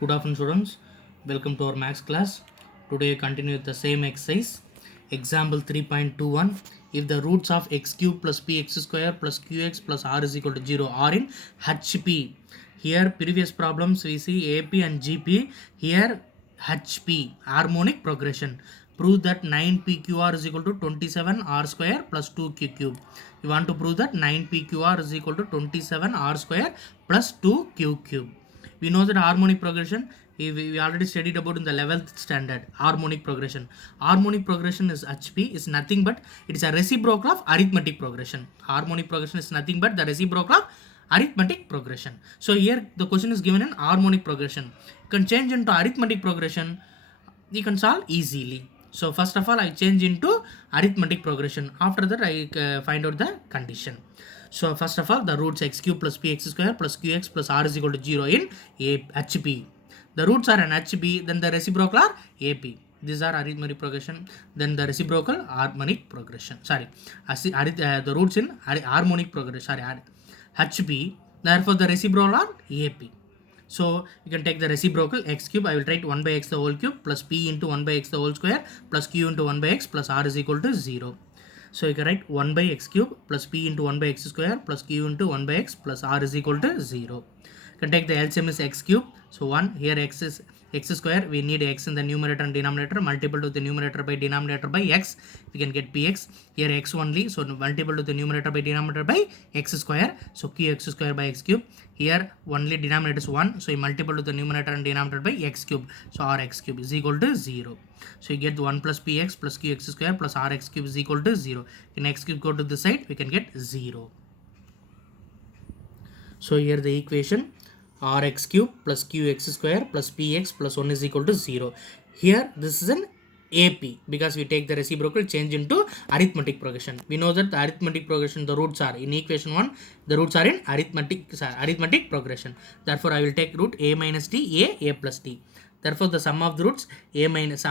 Good afternoon, students. Welcome to our maths class. Today, continue with the same exercise. Example 3.21. If the roots of x cube plus px square plus qx plus r is equal to 0 are in HP. Here, previous problems we see AP and GP. Here, HP, harmonic progression. Prove that 9PQR is equal to 27R square plus 2Q cube. You want to prove that 9PQR is equal to 27R square plus 2Q cube. We know that harmonic progression, we already studied about in the 11th standard. Harmonic progression is HP, is nothing but it is a reciprocal of arithmetic progression. Harmonic progression is nothing but the reciprocal of arithmetic progression. So here the question is given in harmonic progression. You can change into arithmetic progression, you can solve easily. So first of all, I change into arithmetic progression. After that, I find out the condition. So first of all, the roots x cube plus px square plus qx plus r is equal to 0 in HP. The roots are an HP, then the reciprocal are AP. These are arithmetic progression, then the reciprocal harmonic progression. Sorry, the roots in harmonic progression. Sorry, HP. Therefore, the reciprocal are AP. So you can take the reciprocal x cube. I will write 1 by x the whole cube plus p into 1 by x the whole square plus q into 1 by x plus r is equal to 0. So you can write 1 by x cube plus p into 1 by x square plus q into 1 by x plus r is equal to 0. You can take the LCM is x cube. So 1 here x is x square. We need x in the numerator and denominator. Multiple to the numerator by denominator by x. We can get px. Here x only. So multiple to the numerator by denominator by x square. So qx square by x cube. Here only denominator is 1. So you multiple to the numerator and denominator by x cube. So rx cube is equal to 0. So you get 1 plus px plus qx square plus rx cube is equal to 0. In x cube go to the side, we can get 0. So here the equation rx cube plus qx square plus px plus 1 is equal to 0. Here this is an AP because we take the reciprocal, change into arithmetic progression. We know that the arithmetic progression, the roots are in equation 1, the roots are in arithmetic progression. Therefore, I will take root a minus d, a plus d. Therefore, the sum of the roots a minus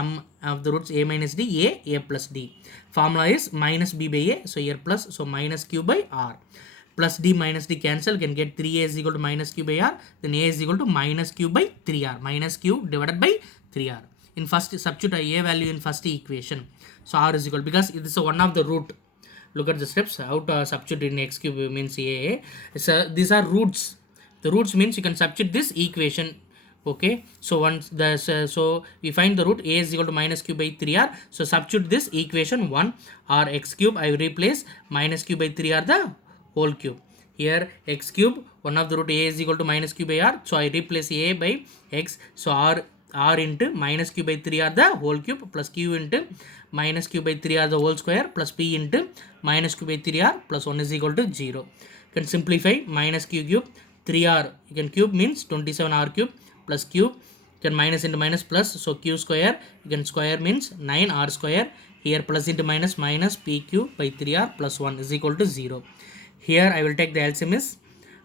d, a plus d. Formula is minus b by a, so here plus, so minus q by r. Plus d minus d cancel, can get 3a is equal to minus q by r, then a is equal to minus q by 3r, minus q divided by 3r. In first, substitute a value in first equation. So r is equal, because this is one of the root. Look at the steps, how to substitute in x cube means a. So these are roots. The roots means you can substitute this equation. Okay, so once the so we find the root a is equal to minus q by 3r. So substitute this equation 1 r x cube. I replace minus q by 3r the whole cube. Here x cube, one of the root a is equal to minus q by r. So I replace a by x. So r into minus q by 3r the whole cube plus q into minus q by 3r the whole square plus p into minus q by 3r plus 1 is equal to 0. You can simplify minus q cube 3r. You can cube means 27r cube plus cube. You can minus into minus plus. So q square, you can square means 9r square. Here plus into minus minus pq by 3r plus 1 is equal to 0. Here I will take the LCM is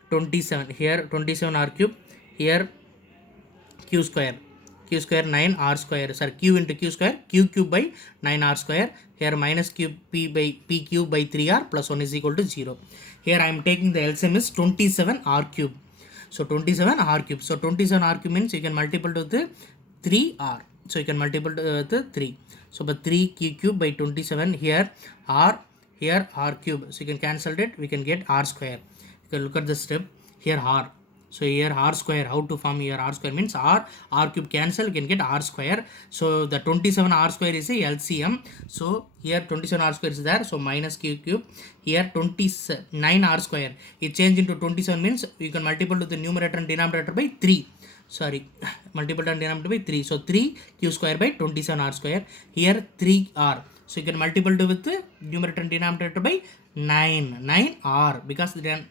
27. Here 27r cube. Here q square 9 r square, sorry, q into q square, q cube by 9 r square. Here minus q p by p cube by 3r plus 1 is equal to 0. Here I am taking the LCM is 27 r cube. So 27 r cube. So 27 r cube means you can multiple to the 3r. So you can multiple to the 3. So but 3 q cube by 27. Here r cube. So you can cancel it. We can get r square. You can look at the step. Here r. So here r square, how to form here r square means r cube cancel, you can get r square. So the 27 r square is a LCM. So here 27 r square is there. So minus q cube. Here 29 r square. It change into 27 means you can multiple to the numerator and denominator by 3. Sorry, multiple and denominator by 3. So 3 q square by 27 r square. Here 3r. So you can multiple to with the numerator and denominator by 9r because the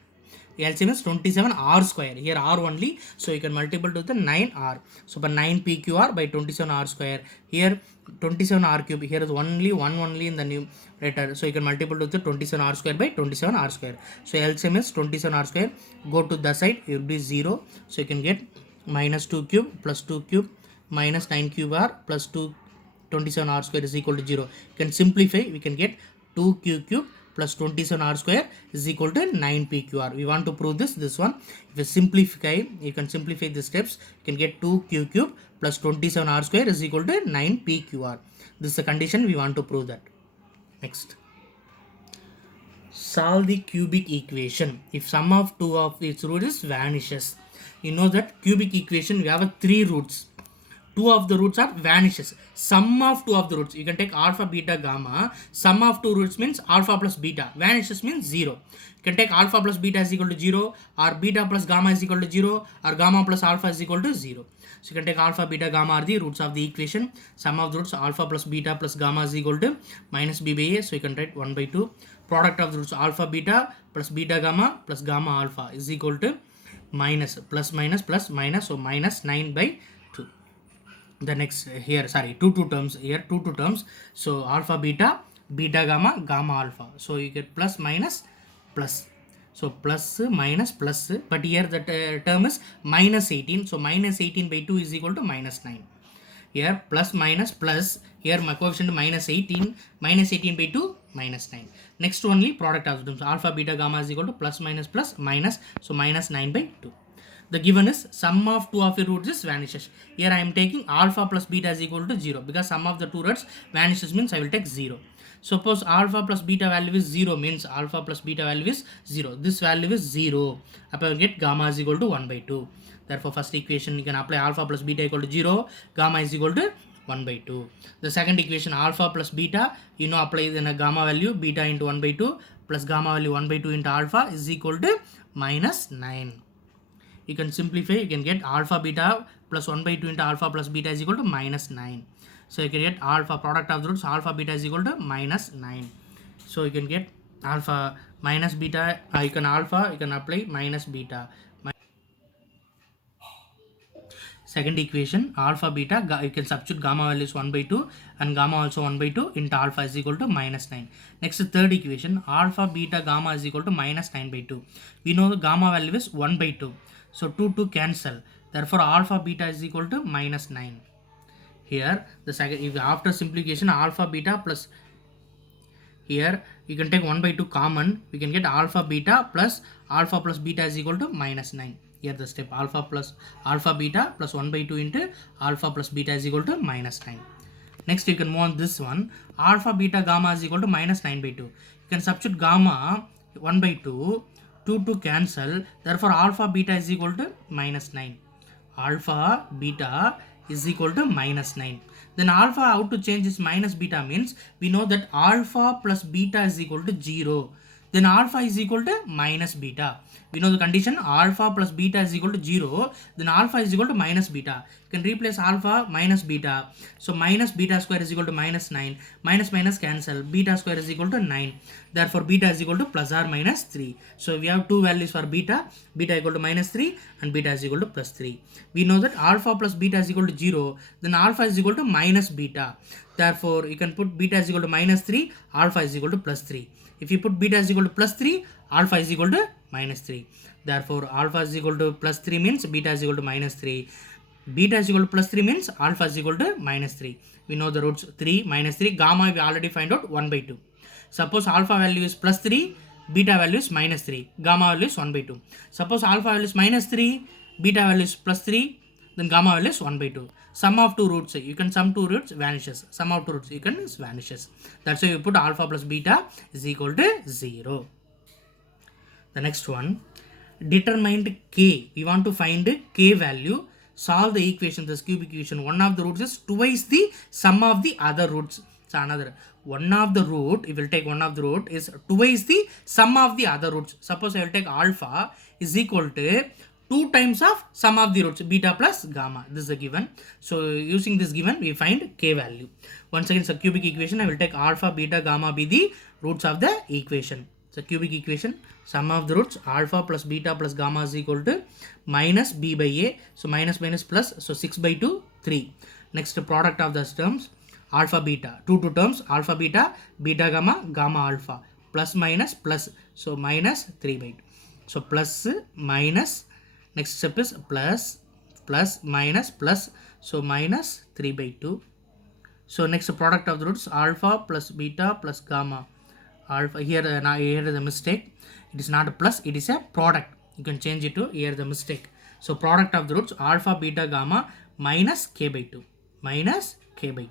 LCM is 27 r square. Here r only, so you can multiple to the 9r. So for 9 pqr by 27 r square. Here 27 r cube. Here is only 1 only in the numerator. So you can multiple to the 27 r square by 27 r square. So LCM is 27 r square. Go to the side, it will be 0. So you can get minus 2 cube plus 2 cube minus 9 cube r plus 2 27 r square is equal to 0. You can simplify. We can get 2q cube plus 27r square is equal to 9pqr. We want to prove this one. If you simplify, you can simplify the steps. You can get 2q cube plus 27r square is equal to 9pqr. This is the condition we want to prove that. Next, solve the cubic equation. If sum of two of its roots vanishes, you know that cubic equation we have 3 roots. 2 of the roots are vanishes. Sum of 2 of the roots, you can take alpha, beta, gamma. Sum of 2 roots means alpha plus beta. Vanishes means 0. You can take alpha plus beta is equal to 0, or beta plus gamma is equal to 0, or gamma plus alpha is equal to 0. So you can take alpha, beta, gamma are the roots of the equation. Sum of the roots alpha plus beta plus gamma is equal to minus b by a. So you can write 1 by 2. Product of the roots alpha, beta plus beta, gamma plus gamma alpha is equal to minus plus minus plus minus. So minus 9 by 2. The next here, sorry, 2 terms here, 2 terms. So alpha, beta, beta, gamma, gamma alpha. So you get plus minus plus. So plus minus plus, but here the term is minus 18. So minus 18 by 2 is equal to minus 9. Here plus minus plus, here my coefficient minus 18 by 2 minus 9. Next only product of terms alpha, beta, gamma is equal to plus minus plus minus. So minus 9 by 2. The given is sum of 2 of the roots is vanishes. Here I am taking alpha plus beta is equal to 0 because sum of the 2 roots vanishes means I will take 0. Suppose alpha plus beta value is 0 means alpha plus beta value is 0. This value is 0. Up I get gamma is equal to 1 by 2. Therefore first equation you can apply alpha plus beta equal to 0. Gamma is equal to 1 by 2. The second equation alpha plus beta, you know, apply then a gamma value beta into 1 by 2 plus gamma value 1 by 2 into alpha is equal to minus 9. You can simplify, you can get alpha beta plus 1 by 2 into alpha plus beta is equal to minus 9. So you can get alpha product of the roots alpha beta is equal to minus 9. So you can get alpha minus beta, you can alpha, you can apply minus beta. Second equation alpha beta, you can substitute gamma value is 1 by 2 and gamma also 1 by 2 into alpha is equal to minus 9. Next third equation alpha beta gamma is equal to minus 9 by 2. We know the gamma value is 1 by 2. So 2 cancel. Therefore alpha beta is equal to minus 9. Here the second, if after simplification alpha beta plus, here you can take 1 by 2 common, we can get alpha plus beta is equal to minus 9. Here the step alpha beta plus 1 by 2 into alpha plus beta is equal to minus 9. Next you can move on this one, alpha beta gamma is equal to minus 9 by 2. You can substitute gamma 1 by 2, 2 cancel, therefore alpha beta is equal to minus 9. Alpha beta is equal to minus 9. Then alpha, how to change this minus beta means we know that alpha plus beta is equal to 0. Then alpha is equal to minus beta. We know the condition alpha plus beta is equal to 0. Then alpha is equal to minus beta. You can replace alpha minus beta. So minus beta square is equal to minus 9. Minus minus cancel. Beta square is equal to 9. Therefore beta is equal to plus or minus 3. So we have two values for beta. Beta equal to minus 3 and beta is equal to plus 3. We know that alpha plus beta is equal to 0. Then alpha is equal to minus beta. Therefore you can put beta is equal to minus 3. Alpha is equal to plus 3. If you put beta is equal to plus 3, alpha is equal to minus 3. Therefore alpha is equal to plus 3 means beta is equal to minus 3. Beta is equal to plus 3 means alpha is equal to minus 3. We know the roots 3 minus 3. Gamma we already find out 1 by 2. Suppose alpha value is plus 3, beta value is minus 3. Gamma value is 1 by 2. Suppose alpha value is minus 3, beta value is plus 3, then gamma value is 1 by 2. Sum of two roots, you can sum two roots vanishes. Sum of two roots you can vanishes. That's why you put alpha plus beta is equal to 0. The next one, determined k. We want to find k value. Solve the equation, this cubic equation. One of the roots is twice the sum of the other roots. So another one of the root, if we will take one of the root is twice the sum of the other roots. Suppose I will take alpha is equal to 2 times of sum of the roots beta plus gamma. This is a given. So using this given we find k value. Once again, so cubic equation, I will take alpha beta gamma be the roots of the equation. So cubic equation, sum of the roots alpha plus beta plus gamma is equal to minus b by a. So minus minus plus, so 6 by 2 3. Next product of the terms alpha beta, 2 terms alpha beta, beta gamma, gamma alpha, plus minus plus, so minus 3 by 2. So plus minus, next step is plus minus plus, so minus 3 by 2. So next product of the roots alpha plus beta plus gamma, alpha here, now here the mistake, it is not a plus, it is a product. You can change it to here the mistake. So product of the roots alpha, beta, gamma minus k by 2, minus k by 2.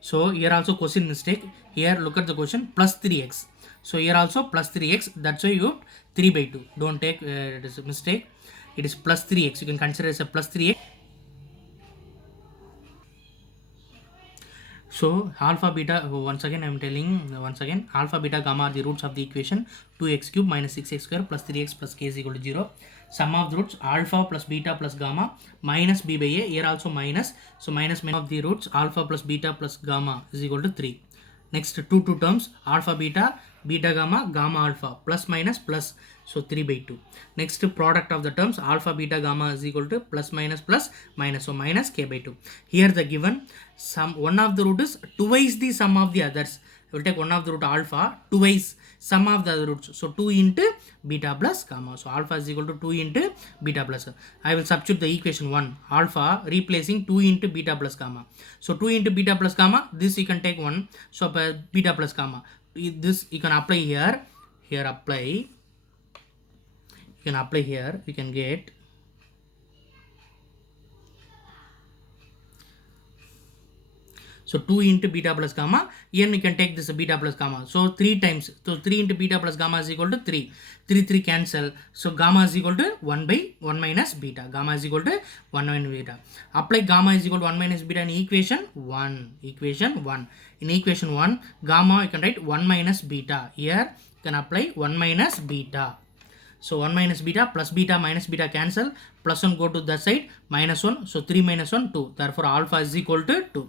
So here also question mistake. Here look at the question, plus 3x. So here also plus 3x, that's why you 3 by 2. Don't take it is a mistake. It is plus 3x. You can consider as a plus 3x. So alpha, beta, once again I am telling once again, alpha, beta, gamma are the roots of the equation 2x cube minus 6x square plus 3x plus k is equal to 0. Sum of the roots alpha plus beta plus gamma minus b by a, here also minus. So minus of the roots alpha plus beta plus gamma is equal to 3. Next two terms alpha, beta, beta, gamma, gamma, alpha, plus minus plus, so 3 by 2. Next product of the terms alpha, beta, gamma is equal to plus minus plus minus, so minus k by 2. Here the given sum, one of the root is twice the sum of the others. We will take one of the root alpha, twice sum of the other roots, so 2 into beta plus gamma. So alpha is equal to 2 into beta plus. I will substitute the equation 1 alpha replacing 2 into beta plus gamma. So 2 into beta plus gamma, this you can take 1, so beta plus gamma, this you can apply here, apply, you can apply here, you can get so 2 into beta plus gamma, here you can take this beta plus gamma, so 3 times, so 3 into beta plus gamma is equal to 3, 3 cancel, so gamma is equal to 1 by 1 minus beta, gamma is equal to 1 minus beta. Apply gamma is equal to 1 minus beta in equation 1, in equation 1 gamma you can write 1 minus beta, here you can apply 1 minus beta. So 1 minus beta plus beta minus beta cancel, plus 1 go to the side, minus 1, so 3 minus 1 2, therefore alpha is equal to 2.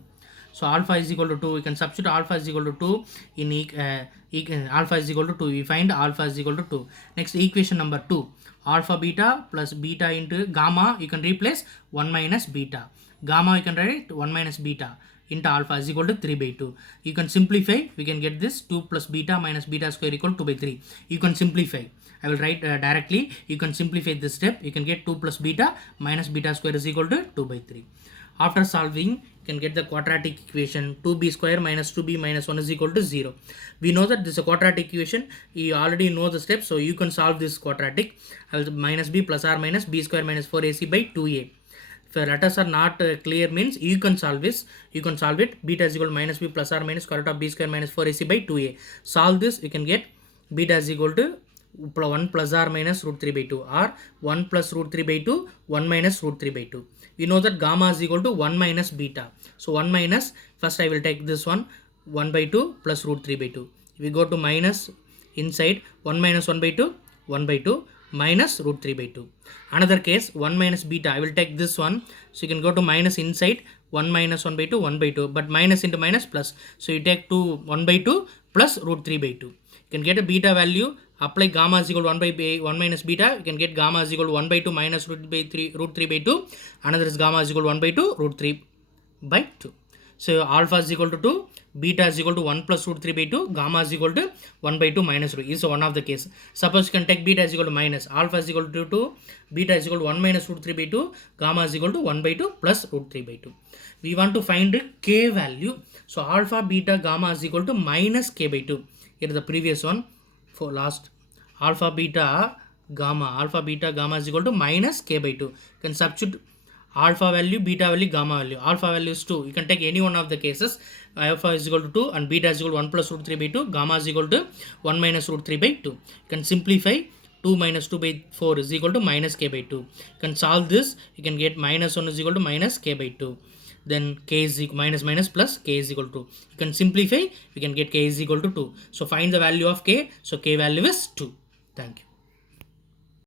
So alpha is equal to 2, we can substitute alpha is equal to 2 in alpha is equal to 2, we find alpha is equal to 2. Next equation number 2, alpha, beta plus beta into gamma, you can replace 1 minus beta, gamma you can write 1 minus beta into alpha is equal to 3 by 2. You can simplify, we can get this 2 plus beta minus beta square equal to 2 by 3. You can simplify, I will write directly, you can simplify this step, you can get 2 plus beta minus beta square is equal to 2 by 3. After solving, you can get the quadratic equation 2b square minus 2b minus 1 is equal to 0. We know that this is a quadratic equation, you already know the steps, so you can solve this quadratic. I will minus b plus r minus b square minus 4ac by 2a. If letters are not clear means you can solve this, you can solve it. Beta is equal to minus b plus r minus square root of b square minus 4ac by 2a. Solve this, you can get beta is equal to 1 plus r minus root 3 by 2 or 1 plus root 3 by 2, 1 minus root 3 by 2. We know that gamma is equal to 1 minus beta. So 1 minus, first I will take this one, 1 by 2 plus root 3 by 2. If we go to minus inside, 1 minus 1 by 2, 1 by 2 minus root 3 by 2. Another case, 1 minus beta, I will take this one. So you can go to minus inside, 1 minus 1 by 2, 1 by 2. But minus into minus plus. So you take 2, 1 by 2 plus root 3 by 2. You can get a beta value. Apply gamma is equal to 1 by 1 minus beta. You can get gamma is equal to 1 by 2 minus root 3 by 2. Another is gamma is equal to 1 by 2 root 3 by 2. So alpha is equal to 2, beta is equal to 1 plus root 3 by 2, gamma is equal to 1 by 2 minus root. Is one of the case. Suppose you can take beta is equal to minus, alpha is equal to 2, beta is equal to 1 minus root 3 by 2, gamma is equal to 1 by 2 plus root 3 by 2. We want to find k value. So alpha, beta, gamma is equal to minus k by 2. Here is the previous one for last. Alpha, beta, gamma is equal to minus k by 2. You can substitute alpha value, beta value, gamma value. Alpha value is 2. You can take any one of the cases. Alpha is equal to 2 and beta is equal to 1 plus root 3 by 2. Gamma is equal to 1 minus root 3 by 2. You can simplify. 2 minus 2 by 4 is equal to minus k by 2. You can solve this. You can get minus 1 is equal to minus k by 2. Then k is equal minus minus plus k is equal to 2. You can simplify. You can get k is equal to 2. So find the value of k. So k value is 2. Thank you.